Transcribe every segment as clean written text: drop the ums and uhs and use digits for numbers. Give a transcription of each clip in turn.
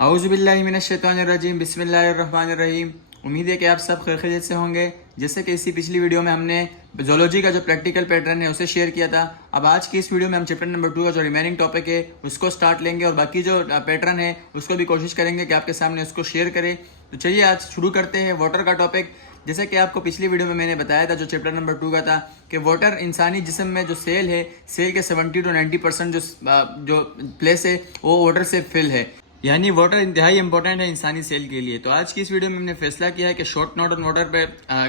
औज़ुबिल्लाहिमिनश्शैतानिर्रजीम बिस्मिल्लाहिर्रहमानिर्रहीम। उम्मीद है कि आप सब खैरियत से होंगे। जैसे कि इसी पिछली वीडियो में हमने जोलॉजी का जो प्रैक्टिकल पैटर्न है उसे शेयर किया था। अब आज की इस वीडियो में हम चैप्टर नंबर 2 का जो रिमेनिंग टॉपिक है उसको स्टार्ट लेंगे और बाकी जो पैटर्न है उसको भी कोशिश करेंगे कि आपके सामने उसको शेयर करें। तो चलिए आज शुरू करते हैं वाटर का टॉपिक। जैसे कि आपको पिछली वीडियो में मैंने बताया था जो चैप्टर नंबर 2 का था कि वाटर इंसानी जिस्म में जो सेल है, सेल के 70 to 90% जो प्लेस है वो वाटर से फिल है, यानी वाटर इंतहाई इंपॉर्टेंट है इंसानी सेल के लिए। तो आज की इस वीडियो में हमने फैसला किया है कि शॉर्ट नोट ऑन वाटर पे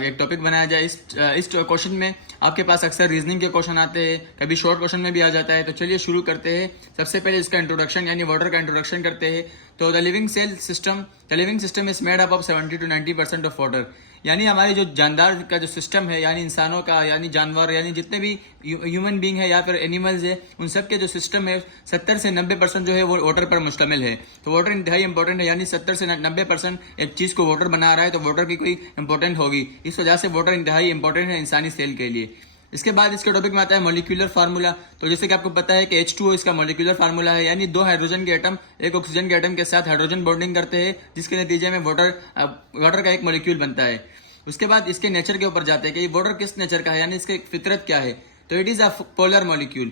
एक टॉपिक बनाया जाए। इस क्वेश्चन में आपके पास अक्सर रीजनिंग के क्वेश्चन आते हैं, कभी शॉर्ट क्वेश्चन में भी आ जाता है। तो चलिए शुरू करते हैं। सबसे पहले इसका इंट्रोडक्शन यानी वाटर का इंट्रोडक्शन करते हैं। तो the living system is made up of 70 to 90% of water, यानी हमारी जो जानदार का जो सिस्टम है, यानी इंसानों का, यानी जानवर, यानी जितने भी ह्यूमन बींग है या फिर एनिमल्स है, उन सब के जो सिस्टम है 70 से 90% जो है वो वाटर पर मुश्तमिल है। तो वाटर इंतहाई इंपॉर्टेंट है, यानी 70 से 90% एक चीज को वाटर बना रहा है तो वाटर की कोई इंपॉर्टेंट होगी। इस वजह से वाटर इंतहाई इंपॉर्टेंट है इंसानी सेल के लिए। इसके बाद इसके टॉपिक में आता है मॉलिक्यूलर फार्मूला। तो जैसे कि आपको पता है कि H2O इसका मॉलिक्यूलर फार्मूला है, यानी 2 हाइड्रोजन के एटम एक ऑक्सीजन के एटम के साथ हाइड्रोजन बॉन्डिंग करते हैं, जिसके नतीजे में वाटर का एक मॉलिक्यूल बनता है। उसके बाद इसके नेचर के ऊपर जाते हैं कि वाटर किस नेचर का है, यानी इसकी फितरत क्या है। तो it is a polar molecule.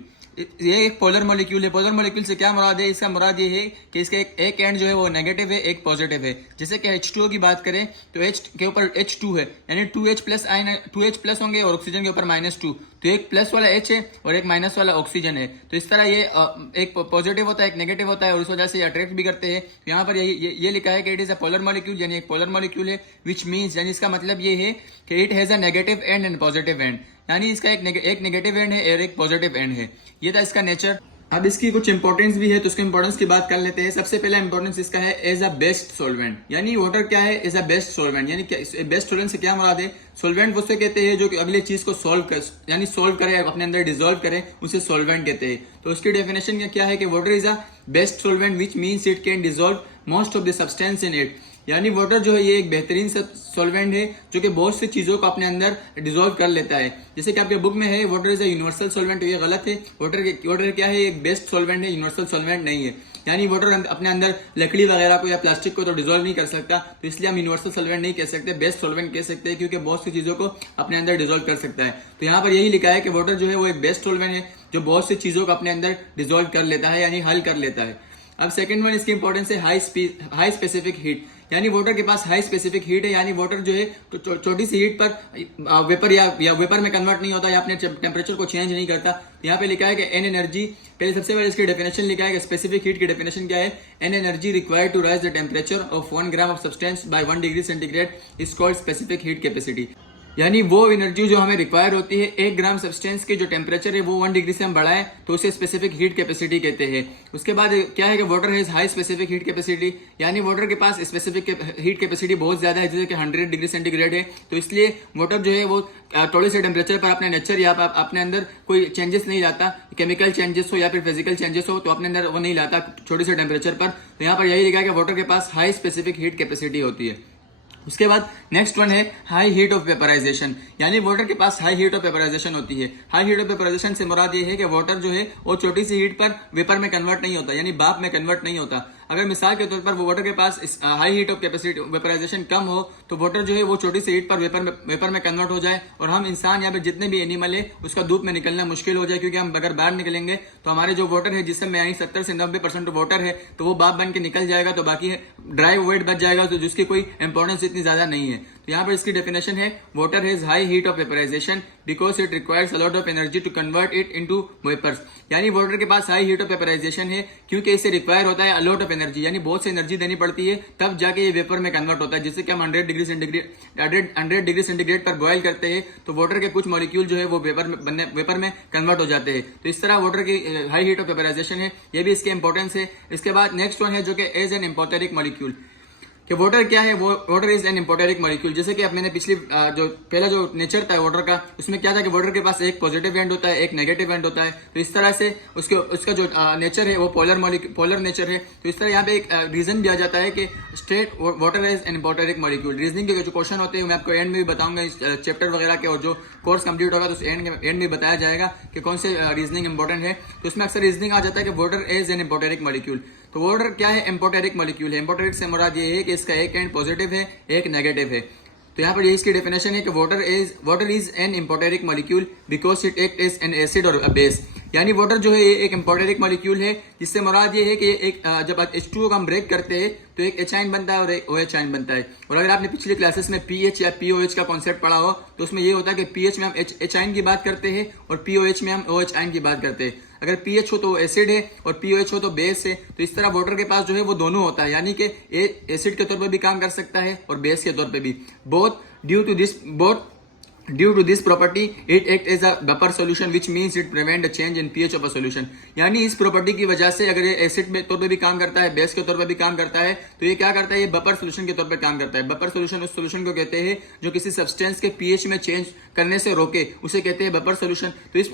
ये एक पोलर मॉलिक्यूल है। पोलर मॉलिक्यूल से क्या मुराद है? इसका मुराद ये है कि इसका एक एंड जो है वो नेगेटिव है, एक पॉजिटिव है। जैसे कि H2O की बात करें तो H के ऊपर H2 है, यानी 2H प्लस होंगे और ऑक्सीजन के ऊपर -2। तो एक प्लस वाला H है और एक माइनस वाला ऑक्सीजन है। तो इस तरह ये एक पॉजिटिव होता है, एक नेगेटिव होता है और उस वजह से अट्रैक्ट भी करते हैं। तो यहाँ पर ये लिखा है कि it is a polar molecule, यानी एक पोलर मॉलिक्यूल है। विच मीन्स, यानी इसका मतलब ये है कि it has a negative and and positive and, यानी इसका एक नेगेटिव एंड है और एक पॉजिटिव एंड है। ये था इसका नेचर। अब इसकी कुछ इंपॉर्टेंस भी है तो उसके इंपॉर्टेंस की बात कर लेते हैं। सबसे पहला इंपॉर्टेंस इसका है एज अ बेस्ट सोलवेंट, यानी वाटर क्या है? एज अ बेस्ट सोलवेंट, यानी बेस्ट सोलवेंट से क्या मुराद है? सोलवेंट उससे कहते हैं जो कि अगले चीज को सोल्व करे, अपने अंदर डिजोल्व करे, उसे सोलवेंट कहते हैं। तो उसकी डेफिनेशन क्या है कि water is a best solvent which means it can dissolve most of the substance in it, यानी वाटर जो है ये एक बेहतरीन सॉल्वेंट है जो कि बहुत सी चीजों को अपने अंदर डिसॉल्व कर लेता है। जैसे कि आपके बुक में है water is a universal solvent, तो ये गलत है। वाटर क्या है? एक बेस्ट सॉल्वेंट है, यूनिवर्सल सॉल्वेंट नहीं है। यानी वाटर अपने अंदर लकड़ी वगैरह को या प्लास्टिक को तो डिसॉल्व नहीं कर सकता, तो इसलिए हम यूनिवर्सल सॉल्वेंट नहीं कह सकते, बेस्ट सॉल्वेंट कह सकते हैं, क्योंकि बहुत सी चीजों को अपने अंदर डिसॉल्व कर सकता है। तो यहाँ पर यही लिखा है कि वाटर जो है वो एक बेस्ट सॉल्वेंट है जो बहुत सी चीजों को अपने अंदर डिसॉल्व कर लेता है, यानी हल कर लेता है। अब सेकंड वन इसकी इंपॉर्टेंस है हाई स्पेसिफिक हीट, यानी वाटर के पास हाई स्पेसिफिक हीट है, यानी वाटर जो है तो छोटी सी हीट पर वेपर या वेपर में कन्वर्ट नहीं होता या अपने टेम्परेचर को चेंज नहीं करता। यहाँ पे लिखा है कि एन एनर्जी, पहले सबसे पहले इसकी डेफिनेशन लिखा है कि स्पेसिफिक हीट की डेफिनेशन क्या है? An energy required to raise the temperature of 1 gram of substance by 1 degree centigrade is called specific heat capacity, यानी वो एनर्जी जो हमें रिक्वायर होती है 1 ग्राम सब्सटेंस के जो टेम्परेचर है वो 1 डिग्री से हम बढ़ाएं तो उसे स्पेसिफिक हीट कैपेसिटी कहते हैं। उसके बाद क्या है कि water has high specific heat capacity, यानी वाटर के पास स्पेसिफिक हीट कैपेसिटी बहुत ज्यादा है, जैसे कि 100 डिग्री सेंटीग्रेड है। तो इसलिए वाटर जो है वो थोड़े से टेम्परेचर पर अपने नेचर या अपने अंदर कोई चेंजेस नहीं लाता, केमिकल चेंजेस हो या फिर फिजिकल चेंजेस हो तो अपने अंदर वो नहीं लाता छोटे से टेम्परेचर पर। तो यहाँ पर यही लिखा है कि वाटर के पास हाई स्पेसिफिक हीट कैपेसिटी होती है। उसके बाद नेक्स्ट वन है हाई हीट ऑफ वेपराइजेशन, यानी वाटर के पास हाई हीट ऑफ वेपराइजेशन होती है। हाई हीट ऑफ वेपराइजेशन से मुराद ये है कि वाटर जो है वो छोटी सी हीट पर वेपर में कन्वर्ट नहीं होता, यानी भाप में कन्वर्ट नहीं होता। अगर मिसाल के तौर पर वो वाटर के पास high heat of capacity vaporisation कम हो तो वाटर जो है वो छोटी सी हीट पर वेपर में कन्वर्ट हो जाए और हम इंसान या फिर जितने भी एनिमल है उसका धूप में निकलना मुश्किल हो जाए, क्योंकि हम अगर बाहर निकलेंगे तो हमारे जो वाटर है जिसमें यानी 70 से 90% वाटर है तो वो भाप बन के निकल जाएगा, तो बाकी ड्राई वेट बच जाएगा, तो जिसकी कोई इंपॉर्टेंस इतनी ज्यादा नहीं है। तो यहाँ पर इसकी डेफिनेशन है water has high heat of vaporisation because it requires a lot of energy to convert it into vapours, यानी वाटर के पास हाई हीट ऑफ वेपराइजेशन है क्योंकि इसे रिक्वायर होता है अ लॉट ऑफ एनर्जी, यानी बहुत सी एनर्जी देनी पड़ती है तब जाके ये वेपर में कन्वर्ट होता है। जिससे कि हम 100 डिग्री सेंटीग्रेड पर बॉयल करते हैं तो वाटर के कुछ मॉलिक्यूल जो है वो वेपर में कन्वर्ट हो जाते हैं। तो इस तरह वाटर की हाई हीट ऑफ वेपराइजेशन है, ये भी इसके इंपॉर्टेंस है। इसके बाद नेक्स्ट वन है जो कि एज एन इम्पोर्टेरिक मॉलिक्यूल, कि वाटर क्या है? Water is an amphoteric molecule. जैसे कि अब मैंने पिछली जो पहला जो नेचर था वाटर का उसमें क्या था कि वाटर के पास एक पॉजिटिव एंड होता है, एक नेगेटिव एंड होता है। तो इस तरह से उसका जो नेचर है वो पोलर नेचर है। तो इस तरह यहाँ पे एक रीजन दिया जाता है कि state water is an amphoteric molecule. Reasoning के जो क्वेश्चन होते हैं मैं आपको एंड में भी बताऊंगा इस चैप्टर वगैरह के, और जो कोर्स कंप्लीट होगा तो उस एंड में बताया जाएगा कि कौन से रीजनिंग इंपॉर्टेंट है। तो उसमें अक्सर रीजनिंग आ जाता है कि water is an amphoteric molecule. तो वाटर क्या है? एम्फोटेरिक मॉलिक्यूल है। एम्फोटेरिक से मुराद ये है कि इसका एक एंड पॉजिटिव है, एक नेगेटिव है। तो यहाँ पर ये इसकी डेफिनेशन है कि water is an amphoteric molecule because it act as an acid और बेस। यानी वाटर जो है ये एक एम्फोटेरिक मॉलिक्यूल है, जिससे मुराद ये है कि एक जब H2O का हम ब्रेक करते हैं तो एक H आयन बनता है और एक OH आयन बनता है। और अगर आपने पिछली क्लासेस में pH या POH का कॉन्सेप्ट पढ़ा हो तो उसमें ये होता है कि pH में हम H आयन की बात करते हैं और POH में हम OH आयन की बात करते हैं। अगर pH हो तो वो एसिड है और POH हो तो बेस है। तो इस तरह वाटर के पास जो है वो दोनों होता है, यानी कि एसिड के तौर पर भी काम कर सकता है और बेस के तौर पर भी। Due to this property, it acts as a buffer solution, which means it prevent a change in pH of a solution। यानी इस प्रॉपर्टी की वजह से अगर ये एसिड के तौर पे भी काम करता है, बेस के तौर पे भी काम करता है, तो ये क्या करता है? ये बफर सोल्यूशन के तौर पे काम करता है। बफर सोल्यूशन उस सोल्यूशन को कहते हैं जो किसी सब्सटेंस के pH में चेंज करने से रोके, उसे कहते हैं बफर सोल्यूशन। तो इस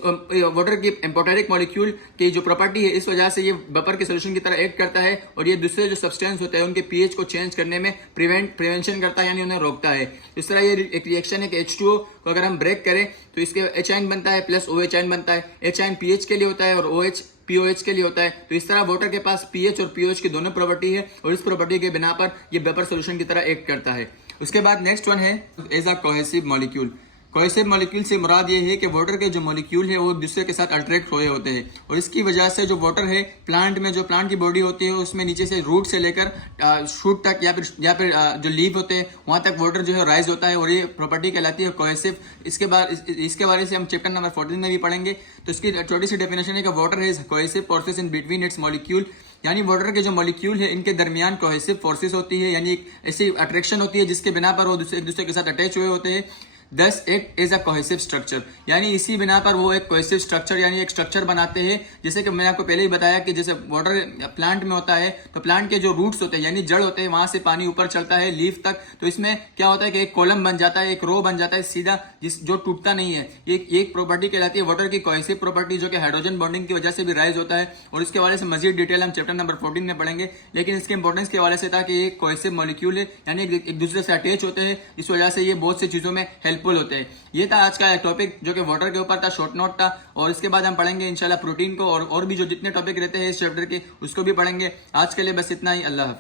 वाटर की एम्फोटेरिक मॉलिक्यूल की जो प्रॉपर्टी है, इस वजह से ये बफर के सोल्यूशन की तरह एक्ट करता है और ये दूसरे जो सब्सटेंस होते हैं उनके pH को चेंज करने में प्रिवेंशन करता है, यानी उन्हें रोकता है। इस तरह ये एक रिएक्शन है कि H2O को अगर हम ब्रेक करें तो इसके H आयन बनता है प्लस OH आयन बनता है। H आयन pH के लिए होता है और OH POH के लिए होता है। तो इस तरह वाटर के पास pH और POH की दोनों प्रॉपर्टी है और इस प्रॉपर्टी के बिना पर ये वेपर सॉल्यूशन की तरह एक्ट करता है। उसके बाद नेक्स्ट वन है as a cohesive molecule. Cohesive molecule से मुराद ये है कि वाटर के जो मॉलिक्यूल है वो दूसरे के साथ अट्रैक्ट हुए होते हैं और इसकी वजह से जो वाटर है प्लांट में, जो प्लांट की बॉडी होती है उसमें नीचे से रूट से लेकर शूट तक या फिर जो लीव होते हैं वहां तक वाटर जो है राइज होता है और ये प्रॉपर्टी कहलाती है कोहेसिव। इसके बारे से हम चैप्टर नंबर 14 में भी पढ़ेंगे। तो इसकी छोटी सी डेफिनेशन है कि water is cohesive forces in between its molecule. यानी वाटर के जो मॉलिक्यूल है इनके दरमियान कोहेसिव फोर्सेस होती है, यानी ऐसी अट्रैक्शन होती है जिसके बिना पर वो एक दूसरे के साथ अटैच हुए होते हैं। दस act as a cohesive structure, यानी इसी बिना पर वो एक कोहेसिव स्ट्रक्चर यानी एक स्ट्रक्चर बनाते हैं। जैसे कि मैंने आपको पहले ही बताया कि जैसे वाटर प्लांट में होता है तो प्लांट के जो रूट्स होते हैं यानी जड़ होते हैं वहां से पानी ऊपर चलता है लीफ तक। तो इसमें क्या होता है कि एक कॉलम बन जाता है, एक रो बन जाता है सीधा, जो टूटता नहीं है। एक प्रॉपर्टी कहलाती है वाटर की कोहेसिव प्रॉपर्टी, जो कि हाइड्रोजन बॉन्डिंग की वजह से भी राइज होता है और इसके हवाले से मजीद डिटेल हम चैप्टर नंबर 14 में पढ़ेंगे। लेकिन इसके इंपॉर्टेंस के हवाले से था कि एक कोहेसिव मॉलिक्यूल है, यानी एक दूसरे से अटैच होते हैं, इस वजह से ये बहुत सी चीजों में हेल्पफुल होते हैं। ये था आज का टॉपिक जो कि वाटर के ऊपर था, शॉर्ट नोट था। और इसके बाद हम पढ़ेंगे इंशाल्लाह प्रोटीन को और भी जो जितने टॉपिक रहते हैं इस चैप्टर के उसको भी पढ़ेंगे। आज के लिए बस इतना ही। अल्लाह हाफ़िज़।